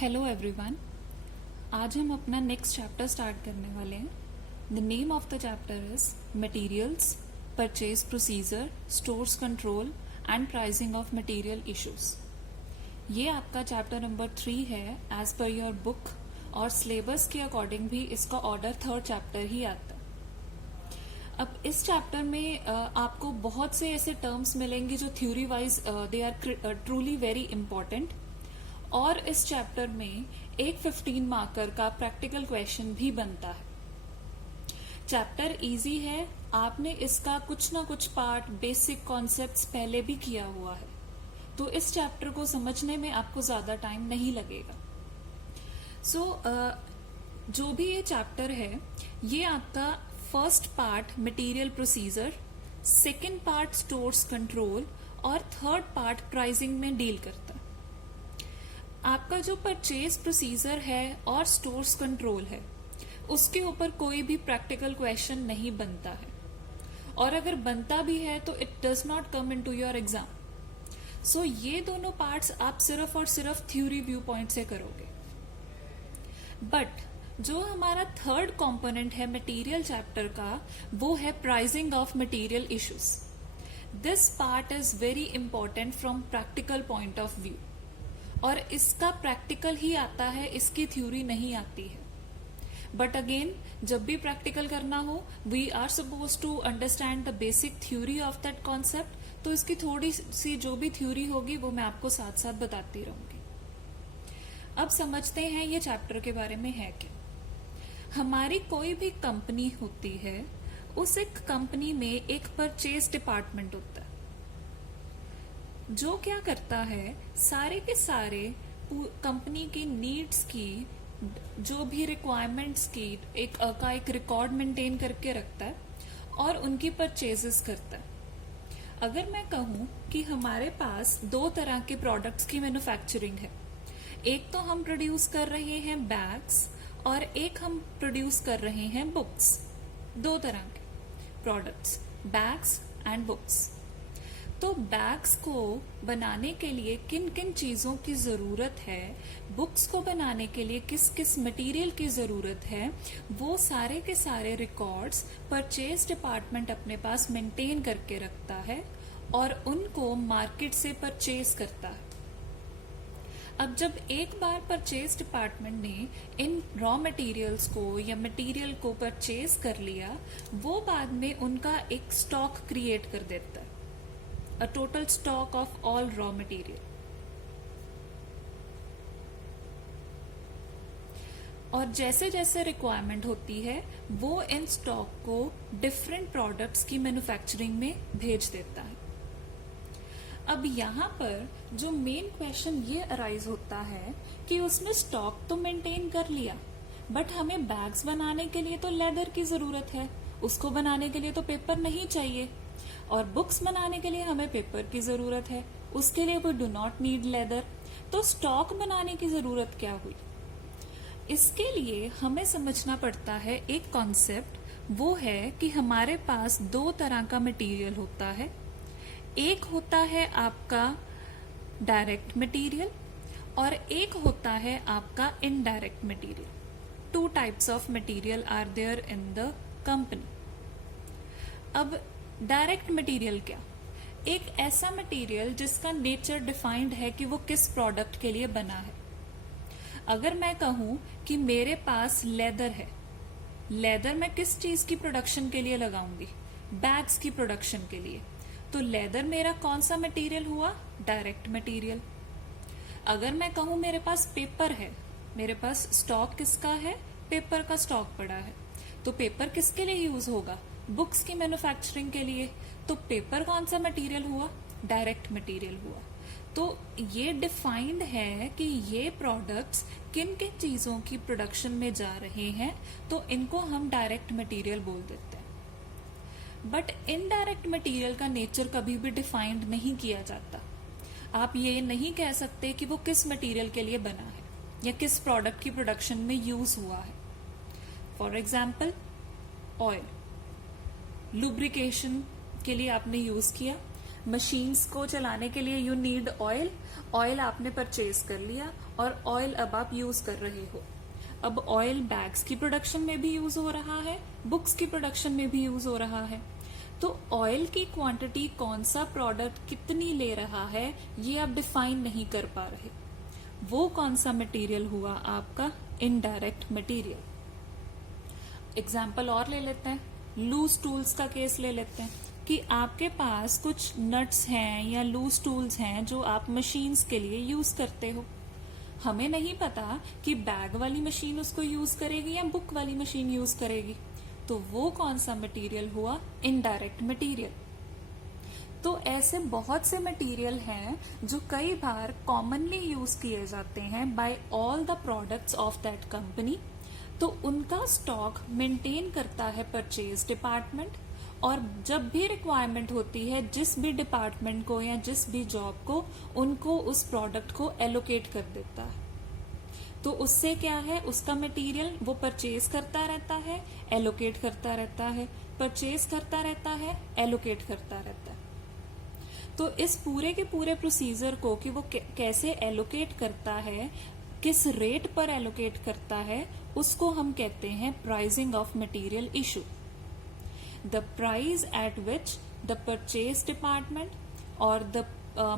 Hello everyone. आज हम अपना नेक्स्ट चैप्टर स्टार्ट करने वाले हैं। The name of the chapter is materials, purchase procedure, stores control and pricing of material issues. ये आपका चैप्टर नंबर 3 है एज पर योर बुक, और सिलेबस के अकॉर्डिंग भी इसका ऑर्डर थर्ड चैप्टर ही आता है। अब इस चैप्टर में आपको बहुत से ऐसे टर्म्स मिलेंगे जो theory wise they are truly very important, और इस चैप्टर में एक 15 मार्कर का प्रैक्टिकल क्वेश्चन भी बनता है। चैप्टर इजी है, आपने इसका कुछ ना कुछ पार्ट बेसिक कॉन्सेप्ट्स पहले भी किया हुआ है, तो इस चैप्टर को समझने में आपको ज्यादा टाइम नहीं लगेगा। जो भी ये चैप्टर है, ये आपका first part material procedure, second part stores control और थर्ड पार्ट प्राइसिंग में डील करता है। आपका जो परचेज प्रोसीजर है और स्टोर्स कंट्रोल है, उसके ऊपर कोई भी प्रैक्टिकल क्वेश्चन नहीं बनता है, और अगर बनता भी है तो it does not come into your exam. So ये दोनों पार्ट्स आप सिर्फ और सिर्फ थ्योरी व्यू पॉइंट से करोगे। बट जो हमारा थर्ड कंपोनेंट है मटेरियल चैप्टर का, वो है pricing of material issues. This part is very important from practical point of view, और इसका प्रैक्टिकल ही आता है, इसकी थ्योरी नहीं आती है। बट अगेन, जब भी प्रैक्टिकल करना हो, we are suppose to understand the basic theory of that concept, तो इसकी थोड़ी सी जो भी थ्योरी होगी वो मैं आपको साथ साथ बताती रहूंगी। अब समझते हैं ये चैप्टर के बारे में है क्या। हमारी कोई भी कंपनी होती है, उस एक कंपनी में एक परचेज डिपार्टमेंट होता है, जो क्या करता है, सारे के सारे कंपनी की नीड्स की, जो भी रिक्वायरमेंट्स की एक रिकॉर्ड मेंटेन करके रखता है और उनकी परचेजेस करता है। अगर मैं कहूं कि हमारे पास दो तरह के प्रोडक्ट्स की मैन्युफैक्चरिंग है, एक तो हम प्रोड्यूस कर रहे हैं बैग्स और एक हम प्रोड्यूस कर रहे हैं बुक्स। दो तरह के प्रोडक्ट्स, बैग्स एंड बुक्स। तो बैग्स को बनाने के लिए किन किन चीजों की जरूरत है, बुक्स को बनाने के लिए किस किस मटेरियल की जरूरत है, वो सारे के सारे रिकॉर्ड्स परचेज डिपार्टमेंट अपने पास मेंटेन करके रखता है और उनको मार्केट से परचेज करता है। अब जब एक बार परचेज डिपार्टमेंट ने इन रॉ मटेरियल्स को या मटेरियल को परचेज कर लिया, वो बाद में उनका एक स्टॉक क्रिएट कर देता है, a total stock of all raw material। और जैसे जैसे रिक्वायरमेंट होती है, वो इन स्टॉक को डिफरेंट प्रोडक्ट्स की मैन्युफैक्चरिंग में भेज देता है। अब यहाँ पर जो मेन क्वेश्चन ये अराइज होता है कि उसने स्टॉक तो मेंटेन कर लिया, बट हमें बैग्स बनाने के लिए तो लेदर की जरूरत है, उसको बनाने के लिए तो पेपर नहीं चाहिए, और बुक्स बनाने के लिए हमें पेपर की जरूरत है, उसके लिए we do not need leather. तो स्टॉक बनाने की जरूरत क्या हुई? इसके लिए हमें समझना पड़ता है एक कॉन्सेप्ट, वो है कि हमारे पास दो तरह का मटेरियल होता है। एक होता है आपका डायरेक्ट मटेरियल और एक होता है आपका indirect material. Two types of material are there in the company. अब डायरेक्ट मटेरियल क्या? एक ऐसा मटेरियल जिसका नेचर डिफाइंड है कि वो किस प्रोडक्ट के लिए बना है। अगर मैं कहूं कि मेरे पास लेदर है, लेदर मैं किस चीज की प्रोडक्शन के लिए लगाऊंगी? बैग्स की प्रोडक्शन के लिए। तो लेदर मेरा कौन सा मटेरियल हुआ? Direct material. अगर मैं कहूं मेरे पास पेपर है, मेरे पास स्टॉक किसका है? पेपर का स्टॉक पड़ा है, तो पेपर किसके लिए यूज होगा? बुक्स की मैन्युफैक्चरिंग के लिए। तो पेपर कौन सा मटेरियल हुआ? डायरेक्ट मटेरियल हुआ। तो ये डिफाइंड है कि ये प्रोडक्ट्स किन किन चीजों की प्रोडक्शन में जा रहे हैं, तो इनको हम डायरेक्ट मटेरियल बोल देते हैं। बट इनडायरेक्ट मटेरियल का नेचर कभी भी डिफाइंड नहीं किया जाता। आप ये नहीं कह सकते कि वो किस मटेरियल के लिए बना है या किस प्रोडक्ट की प्रोडक्शन में यूज हुआ है। फॉर एग्जाम्पल, ऑयल लुब्रिकेशन के लिए आपने यूज किया, मशीन्स को चलाने के लिए यू नीड ऑयल, ऑयल आपने परचेज कर लिया और ऑयल अब आप यूज कर रहे हो। अब ऑयल बैग्स की प्रोडक्शन में भी यूज हो रहा है, बुक्स की प्रोडक्शन में भी यूज हो रहा है। तो ऑयल की क्वांटिटी कौन सा प्रोडक्ट कितनी ले रहा है ये आप डिफाइन नहीं कर पा रहे। वो कौन सा मटेरियल हुआ आपका इनडायरेक्ट मटेरियल। एग्जाम्पल और ले लेते हैं, लूज टूल्स का केस ले लेते हैं कि आपके पास कुछ नट्स हैं या लूज टूल्स हैं जो आप मशीन्स के लिए यूज करते हो। हमें नहीं पता कि बैग वाली मशीन उसको यूज करेगी या बुक वाली मशीन यूज करेगी, तो वो कौन सा मटेरियल हुआ इनडायरेक्ट मटेरियल। तो ऐसे बहुत से मटेरियल हैं जो कई बार कॉमनली यूज किए जाते हैं by all the products of that company. तो उनका स्टॉक मेंटेन करता है परचेज डिपार्टमेंट, और जब भी रिक्वायरमेंट होती है जिस भी डिपार्टमेंट को या जिस भी जॉब को, उनको उस प्रोडक्ट को एलोकेट कर देता है। तो उससे क्या है, उसका मटेरियल वो परचेज करता रहता है, एलोकेट करता रहता है, परचेज करता रहता है, एलोकेट करता रहता है। तो इस पूरे के पूरे प्रोसीजर को कि वो कैसे एलोकेट करता है, किस रेट पर एलोकेट करता है, उसको हम कहते हैं pricing of material issue. The price at which the purchase department or the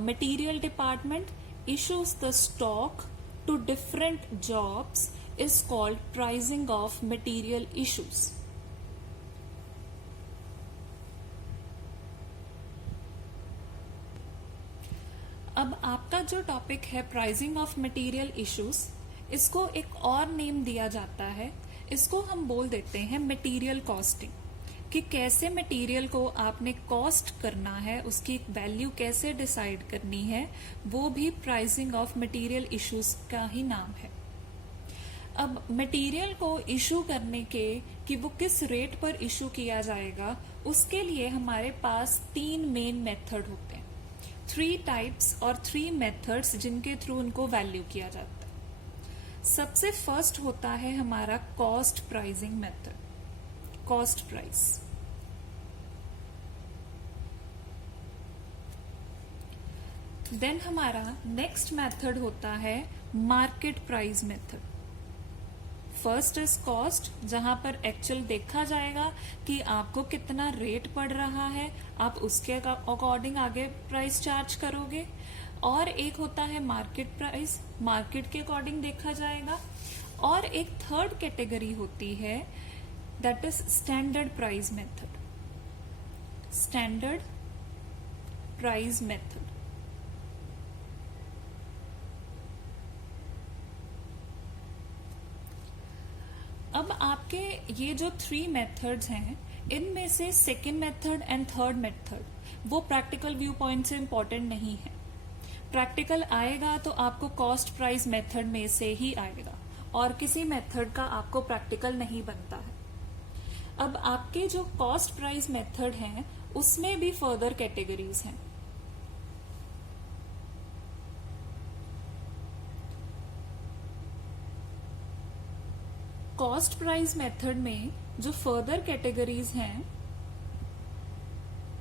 material department issues the stock to different jobs is called pricing of material issues. अब आपका जो टॉपिक है प्राइसिंग ऑफ मटेरियल इश्यूज, इसको एक और name दिया जाता है। इसको हम बोल देते हैं मटेरियल कॉस्टिंग, कि कैसे मटेरियल को आपने कॉस्ट करना है, उसकी वैल्यू कैसे डिसाइड करनी है, वो भी प्राइसिंग ऑफ मटेरियल इश्यूज का ही नाम है। अब मटेरियल को इशू करने के कि वो किस रेट पर इशू किया जाएगा, उसके लिए हमारे पास 3 मेन मेथड होते हैं, 3 टाइप्स और 3 मेथड्स जिनके थ्रू उनको वैल्यू किया जाता है। सबसे फर्स्ट होता है हमारा cost pricing method, cost price. Then हमारा नेक्स्ट मेथड होता है market price method. First is cost, जहां पर एक्चुअल देखा जाएगा कि आपको कितना रेट पड़ रहा है, आप उसके अकॉर्डिंग आगे प्राइस चार्ज करोगे। और एक होता है मार्केट प्राइस, मार्केट के अकॉर्डिंग देखा जाएगा। और एक थर्ड कैटेगरी होती है that is standard price method, standard price method। अब आपके ये जो 3 मेथड्स हैं, इनमें से second method and third method वो प्रैक्टिकल व्यू पॉइंट से इंपॉर्टेंट नहीं है। प्रैक्टिकल आएगा तो आपको कॉस्ट प्राइस मेथड में से ही आएगा, और किसी मेथड का आपको प्रैक्टिकल नहीं बनता है। अब आपके जो कॉस्ट प्राइस मेथड हैं, उसमें भी फर्दर कैटेगरीज हैं। कॉस्ट प्राइस मेथड में जो फर्दर कैटेगरीज हैं